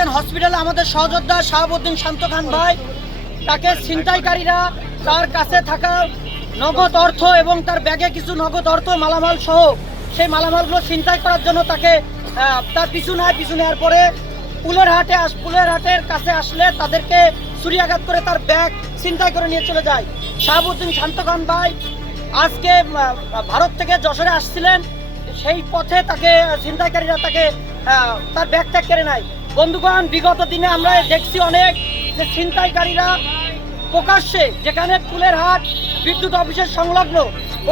দেখছেন হসপিটালে আমাদের সহযোদ্ধা শাহাবুদ্দিন শান্ত খান ভাই, তাকে ছিনতাইকারীরা তার কাছে থাকা নগদ অর্থ এবং তার ব্যাগে কিছু নগদ অর্থ মালামাল সহ সেই মালামালগুলো ছিনতাই করার জন্য তাকে তার পিছু নেওয়ার পরে পুলের হাটের কাছে আসলে তাদেরকে ছুরিয়াঘাত করে তার ব্যাগ ছিনতাই করে নিয়ে চলে যায়। শাহাবুদ্দিন শান্ত খান ভাই আজকে ভারত থেকে যশোরে আসছিলেন, সেই পথে তাকে ছিনতাইকারীরা তার ব্যাগ ত্যাগ কেড়ে নেয়। বন্ধুগণ, বিগত দিনে আমরা দেখছি অনেক যে ছিনতাইকারীরা প্রকাশ্যে, যেখানে ফুলের হাট বিদ্যুৎ অফিসের সংলগ্ন,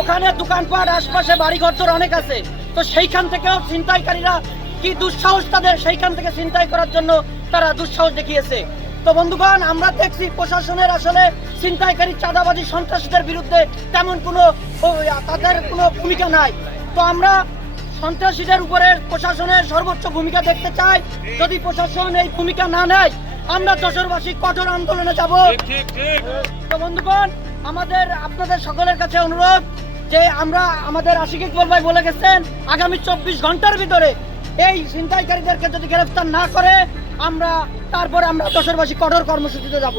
ওখানে দোকানপাট আশপাশে বাড়িঘর অনেক আছে, তো সেইখান থেকেও ছিনতাইকারীরা কি দুঃসাহস তাদের, সেইখান থেকে ছিনতাই করার জন্য তারা দুঃসাহস দেখিয়েছে। তো বন্ধুগণ, আমরা দেখছি প্রশাসনের আসলে ছিনতাইকারী চাঁদাবাজি সন্ত্রাসীদের বিরুদ্ধে তেমন তাদের কোনো ভূমিকা নাই। তো আমরা সন্ত্রাসীদের উপরে প্রশাসনের সর্বোচ্চ ভূমিকা দেখতে চাই। যদি প্রশাসন এই ভূমিকা না নেয়, আমরা যশোরবাসী কঠোর আন্দোলনে যাব। তো বন্ধুগণ, আপনাদের সকলের কাছে অনুরোধ যে আমাদের আশিক ইকবাল ভাই বলে গেছেন আগামী 24 ঘন্টার ভিতরে এই ছিনতাইকারীদেরকে যদি গ্রেফতার না করে তারপরে আমরা যশোরবাসী কঠোর কর্মসূচিতে যাব।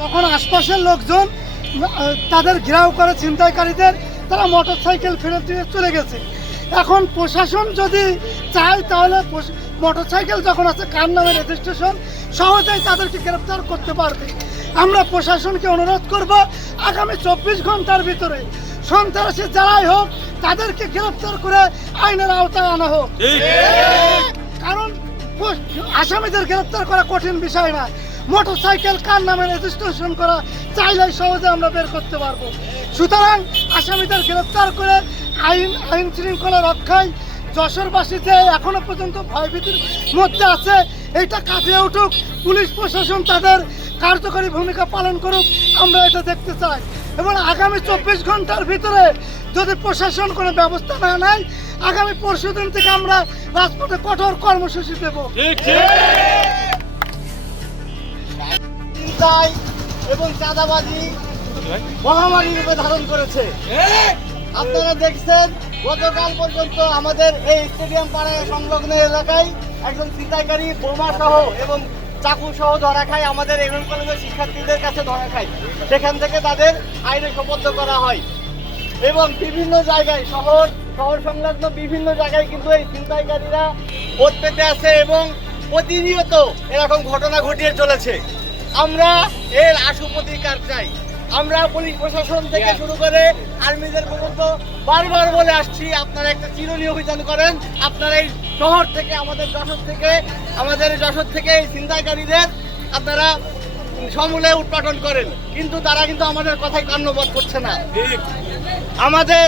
তখন আশপাশের লোকজন তাদের ঘেরাও করে ছিনতাইকারীদের, তারা মোটরসাইকেল ফেরত দিয়ে চলে গেছে। এখন প্রশাসন যদি চায় তাহলে মোটরসাইকেল যখন আছে কার নামে রেজিস্ট্রেশন, সহজেই তাদেরকে গ্রেপ্তার করতে পারবে। আমরা প্রশাসনকে অনুরোধ করব আগামী 24 ঘন্টার ভিতরে সন্ত্রাসী যারাই হোক তাদেরকে গ্রেপ্তার করে আইনের আওতায় আনা হোক। কারণ আসামিদের গ্রেপ্তার করা কঠিন বিষয় না, মোটরসাইকেল কার নামে রেজিস্ট্রেশন করা চাইলেই সহজে আমরা বের করতে পারবো। সুতরাং আসামিদের গ্রেপ্তার করে আইন শৃঙ্খলা রক্ষায় যশোরবাসী যে এখনো পর্যন্ত ভয়ভীতির মধ্যে আছে, এইটা কাটিয়ে উঠুক। পুলিশ প্রশাসন তাদের কার্যকরী ভূমিকা পালন করুক, আমরা এটা দেখতে চাই। এবং আগামী 24 ঘন্টার ভিতরে যদি প্রশাসন কোনো ব্যবস্থা না নেয়, আগামী পরশুদিন থেকে আমরা রাজপথে কঠোর কর্মসূচি দেব। এবং চাঁদাবাজি মহামারী রূপে ধারণ করেছে। আপনারা দেখছেন গতকাল পর্যন্ত আমাদের এই স্টেডিয়াম পাড়ায় সংলগ্ন এলাকায় একজন ছিনতাইকারী বোমা সহ এবং চাকু সহ ধরা খায়, আমাদের এমএম কলেজের শিক্ষার্থীদের কাছে ধরা খায়। সেখান থেকে তাদের আইনে সোপর্দ করা হয় এবং বিভিন্ন জায়গায় শহর সংলগ্ন বিভিন্ন জায়গায় কিন্তু এই ছিনতাইকারীরা ভোট পেতে আছে এবং প্রতিনিয়ত এরকম ঘটনা ঘটিয়ে চলেছে। আমরা এর আশু প্রতিকার চাই। আমরা পুলিশ প্রশাসন থেকে শুরু করে আর্মিদের পর্যন্ত বারবার বলে আসছি, আপনারা একটা চিরুনি অভিযান করেন। আপনারা এই শহর থেকে আমাদের যশোর থেকে এই ছিনতাইকারীদের আপনারা সমূলে উৎপাদন করেন, কিন্তু তারা কিন্তু আমাদের কথায় কান্নবোধ করছে না। আমাদের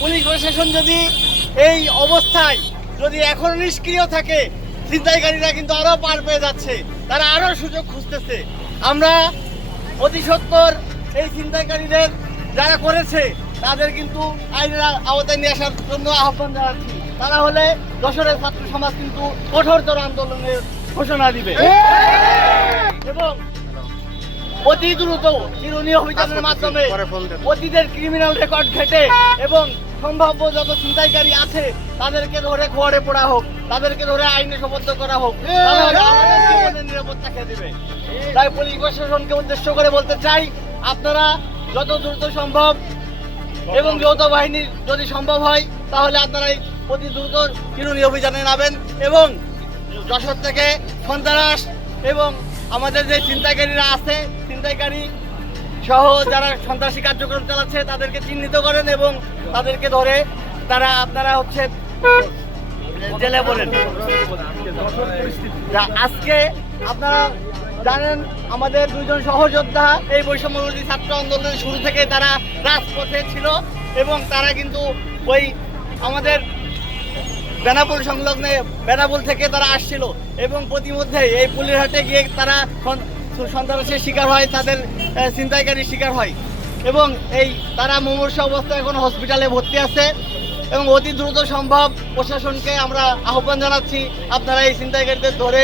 পুলিশ প্রশাসন যদি এই অবস্থায় যদি এখনো নিষ্ক্রিয় থাকে, ছিনতাইকারীরা কিন্তু আরো পার পেয়ে যাচ্ছে, তারা আরো সুযোগ খুঁজতেছে। আমরা অতি সত্বর এই ছিনতাইকারীদের যারা করেছে তাদের কিন্তু আইনের আওতায় নিয়ে আসার জন্য আহ্বান জানাচ্ছি। তারা হলে যশোরের ছাত্র সমাজ কিন্তু কঠোরতর আন্দোলনের ঘোষণা দিবে এবং অতি দ্রুত চিরুনি অভিযানের মাধ্যমে অতীতের ক্রিমিনাল রেকর্ড ঘেটে এবং সম্ভাব্য যত ছিনতাইকারী আছে তাদেরকে ধরে খোয়াড়ে পড়া হোক, তাদেরকে ধরে আইনে সোপর্দ করা হোক, তাহলে আমাদের জীবনের নিরাপত্তা খেয়ে দেবে। তাই পুলিশ প্রশাসনকে উদ্দেশ্য করে বলতে চাই, আপনারা যত দ্রুত সম্ভব এবং যৌথ বাহিনীর যদি সম্ভব হয় তাহলে আপনারা অতি দ্রুত চিরুনি অভিযানে নামেন এবং যশোর থেকে সন্ত্রাস এবং আমাদের যে ছিনতাইকারীরা আছে, ছিনতাইকারী সহ যারা সন্ত্রাসী কার্যক্রম চালাচ্ছে তাদেরকে চিহ্নিত করেন এবং তাদেরকে ধরে আপনারা জেলে বলেন। আজকে আপনারা জানেন আমাদের দুইজন সহযোদ্ধা এই বৈষম্যবিরোধী ছাত্র আন্দোলনের শুরু থেকে তারা রাজপথে ছিল এবং তারা কিন্তু ওই আমাদের বেনাপোল সংলগ্ন বেনাপোল থেকে তারা আসছিল এবং প্রতিমধ্যে এই পুলিরহাটে গিয়ে তারা সন্ত্রাসের শিকার হয়, তাদের ছিনতাইকারীর শিকার হয় এবং তারা মুমূর্ষ অবস্থায় এখন হসপিটালে ভর্তি আছে এবং অতি দ্রুত সম্ভব প্রশাসনকে আমরা আহ্বান জানাচ্ছি, আপনারা এই ছিনতাইকারীদের ধরে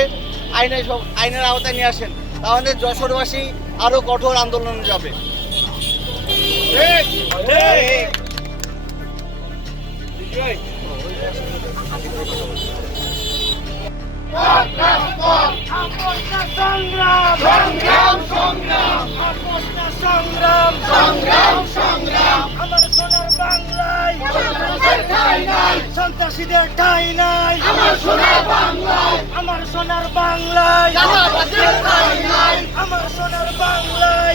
আইনের আওতায় নিয়ে আসেন, তাহলে যশোরবাসী আরো কঠোর আন্দোলনে যাবে। আমার সোনার বাংলায় সন্ত্রাসীদের ঠাঁই নাই, আমার সোনার বাংলায়, আমার সোনার বাংলায়, আমার সোনার বাংলায়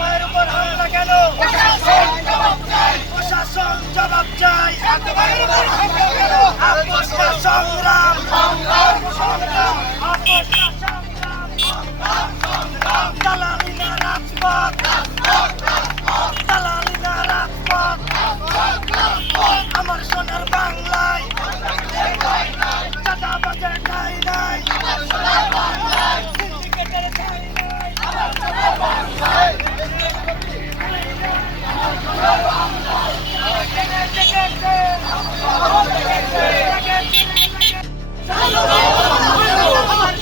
ভাইয়ের উপর হামলা কেন? প্রশাসন জবাব চাই। আপোষটা সংগ্রাম, আপোষটা সংগ্রাম, দালালি না রাজপথ, দালালি না রাজপথ, আমার সোনার বাংলায় চাঁদাবাজের ঠাঁই নাই, সিন্ডিকেটের ঠাঁই নাই, আমার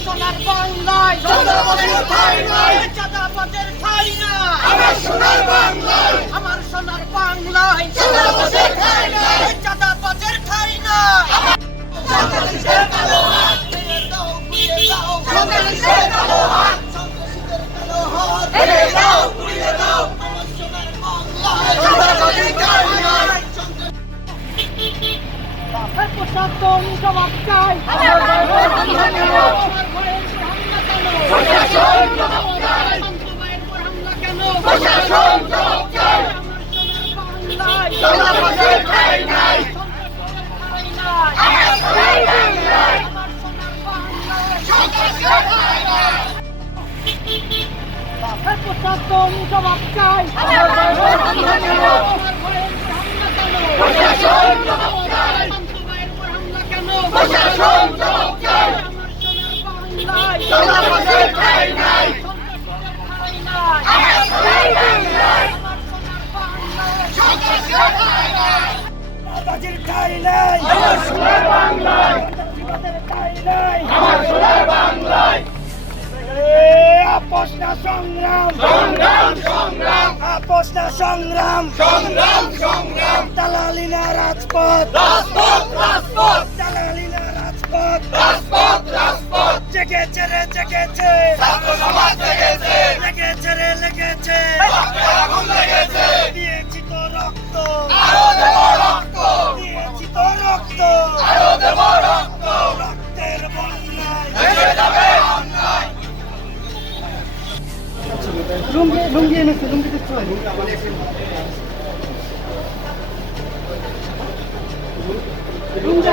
সোনার বাংলায় চাঁদাবাজের ঠাঁই নাই, আমার সোনার বাংলায়, আমার সোনার বাংলায় চাঁদাবাজের ঠাঁই নাই, চাঁদাবাজের ঠাঁই নাই। সন্ত্রাসীদের কালো হাত ভেঙে দাও, পুড়িয়ে দাও, সন্ত্রাসীদের কালো হাত, সন্ত্রাসীদের কালো হাত ভেঙে দাও, পুড়িয়ে দাও, আমার সোনার বাংলায় চাঁদাবাজের ঠাঁই নাই। প্রশাসন জবাব চাই, আমার ভাইয়ের উপর হামলা কেন? প্রশাসন জবাব চাই, ভাইয়ের উপর হামলা কেন? প্রশাসন জবাব চাই, আমার সোনার বাংলায় চাঁদাবাজের ঠাঁই নাই, সন্ত্রাসীদের ঠাঁই নাই, আমার সোনার বাংলায়, আমার সোনার বাংলায় সন্ত্রাসীদের ঠাঁই নাই। প্রশাসন জবাব চাই, আমার ভাইয়ের উপর হামলা কেন? আমার ভাইয়ের উপর হামলা কেন? প্রশাসন জবাব চাই, প্রশাসন জবাব চাই, আমার সোনার বাংলায় চাঁদাবাজের ঠাঁই নাই, সন্ত্রাসীদের ঠাঁই নাই, আমার সোনার বাংলায়, আমার সোনার বাংলায় সন্ত্রাসীদের ঠাঁই নাই, চাঁদাবাজের ঠাঁই নাই, আমার সোনার বাংলায়, সন্ত্রাসীদের ঠাঁই নাই, আমার সোনার বাংলায়। আপোষ না সংগ্রাম, সংগ্রাম সংগ্রাম, আপোষ না সংগ্রাম, সংগ্রাম সংগ্রাম, দালালি না রাজপথ, রাজপথ রাজপথ, দালালি না রাজপথ, রাজপথ রাজপথ, জেগেছে রে জেগেছে, ছাত্র সমাজ জেগেছে, লেগেছে রে লেগেছে, আগুন লেগেছে, দিয়েছি তো রক্ত, আরো দেব রক্ত, দিয়েছি তো রক্ত, আরো দেব রক্ত, রক্তের বন্যায় ভেসে যাবে অন্যায়। লুঙ্গি এনেছে, লুঙ্গি দিচ্ছ লুঙ্গি